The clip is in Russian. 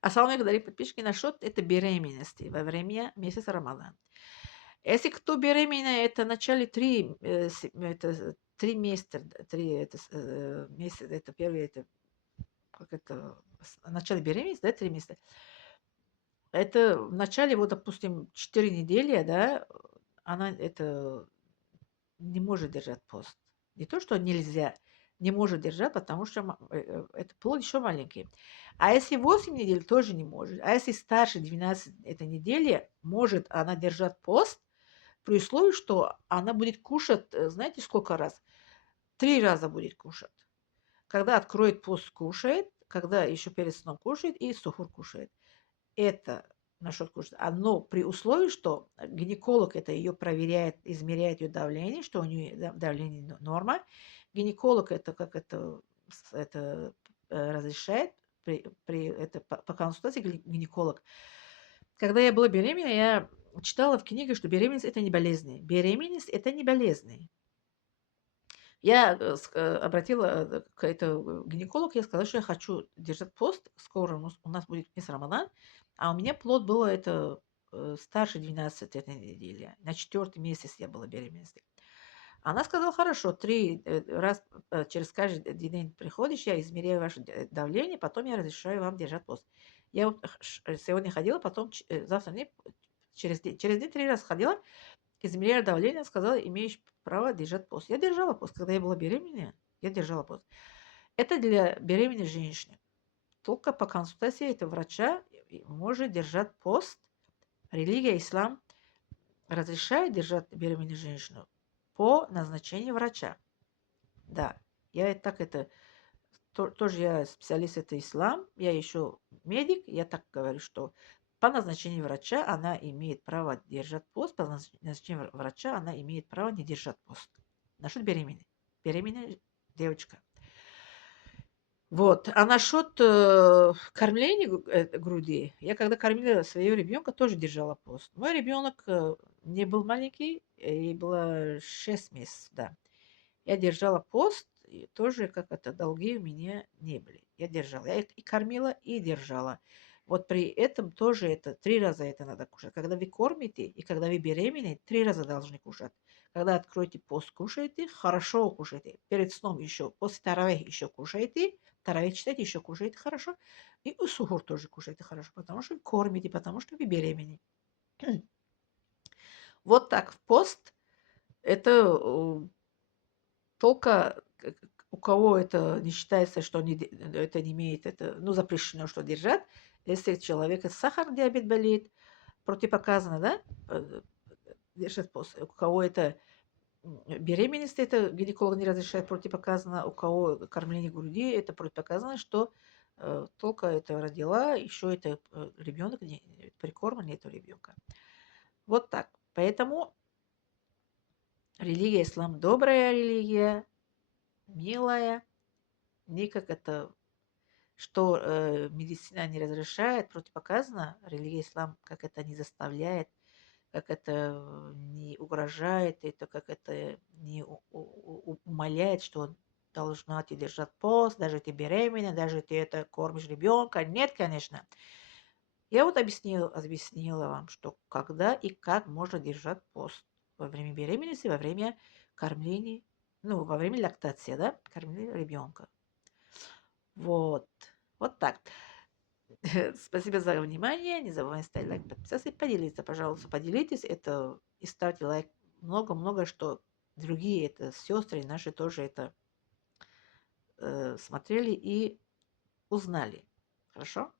Ассаламу алейкум, дорогие подписчики, насчет это беременности во время месяца Рамадан. Если кто беременна, это в начале 3 месяца, 3 месяца, это первый, это как это, в начале беременности, да, 3 месяца. Это в начале, вот, допустим, 4 недели, да, она это не может держать пост. Не то, что нельзя, не может держать, потому что это плод еще маленький. А если 8 недель, тоже не может. А если старше 12 этой недели, может она держать пост, при условии, что она будет кушать, знаете, сколько раз? 3 раза будет кушать. Когда откроет пост, кушает, когда еще перед сном кушает и сухур кушает. Это насчет кушать. Но при условии, что гинеколог это ее проверяет, измеряет ее давление, что у нее давление норма. Гинеколог это как это разрешает по консультации гинеколог. Когда я была беременна, я читала в книге, что беременность это не болезнь. Беременность это не болезнь. Я обратила к гинеколог, я сказала, что я хочу держать пост, скоро у нас будет месяц Рамадан, а у меня плод было это старше 12 этой недели. На 4-й месяц я была беременности. Она сказала, хорошо, 3 раз через каждый день приходишь, я измеряю ваше давление, потом я разрешаю вам держать пост. Я вот сегодня ходила, потом завтра не, через день 3 раза ходила, измеряя давление, сказала, имеешь право держать пост. Я держала пост. Когда я была беременна, я держала пост. Это для беременной женщины. Только по консультации этого врача может держать пост. Религия ислам разрешает держать беременную женщину по назначению врача. Да, я так тоже я специалист это ислам, я еще медик, я так говорю, что по назначению врача она имеет право держать пост, по назначению врача она имеет право не держать пост. Насчет беременной. Беременная девочка. Вот. А насчет кормления груди, я когда кормила своего ребенка, тоже держала пост. Мой ребенок не был маленький, ей было 6 месяцев, да. Я держала пост, и тоже как это долги у меня не были. Я держала. Я их и кормила, и держала. Вот при этом тоже это 3 раза это надо кушать. Когда вы кормите и когда вы беременны, 3 раза должны кушать. Когда откроете пост, кушайте, хорошо кушайте. Перед сном еще, после таравих еще кушайте, таравих читайте, еще кушайте хорошо. И сухур тоже кушайте хорошо, потому что кормите, потому что вы беременны. Вот так в пост это только у кого это не считается, что это не имеет, это, ну, запрещено, что держать. Если человек сахарный диабет болеет, противопоказано, да, держать пост. У кого это беременность, это гинеколог не разрешает, противопоказано. У кого кормление груди, это противопоказано, что только это родила, еще это ребенок прикормлен этого ребенка. Вот так. Поэтому религия ислам добрая религия, милая, не как это, что медицина не разрешает, противопоказано, религия ислам как это не заставляет, как это не угрожает, это как это не умаляет, что должна ты держать пост, даже ты беременна, даже ты это кормишь ребенка. Нет, конечно. Я вот объяснила вам, что когда и как можно держать пост во время беременности, во время кормления, ну, во время лактации, да, кормления ребенка. Вот. Вот так. Спасибо за внимание. Не забывайте ставить лайк, подписаться и поделиться. Пожалуйста, поделитесь это и ставьте лайк. Много-много, что другие это сестры наши тоже это смотрели и узнали. Хорошо?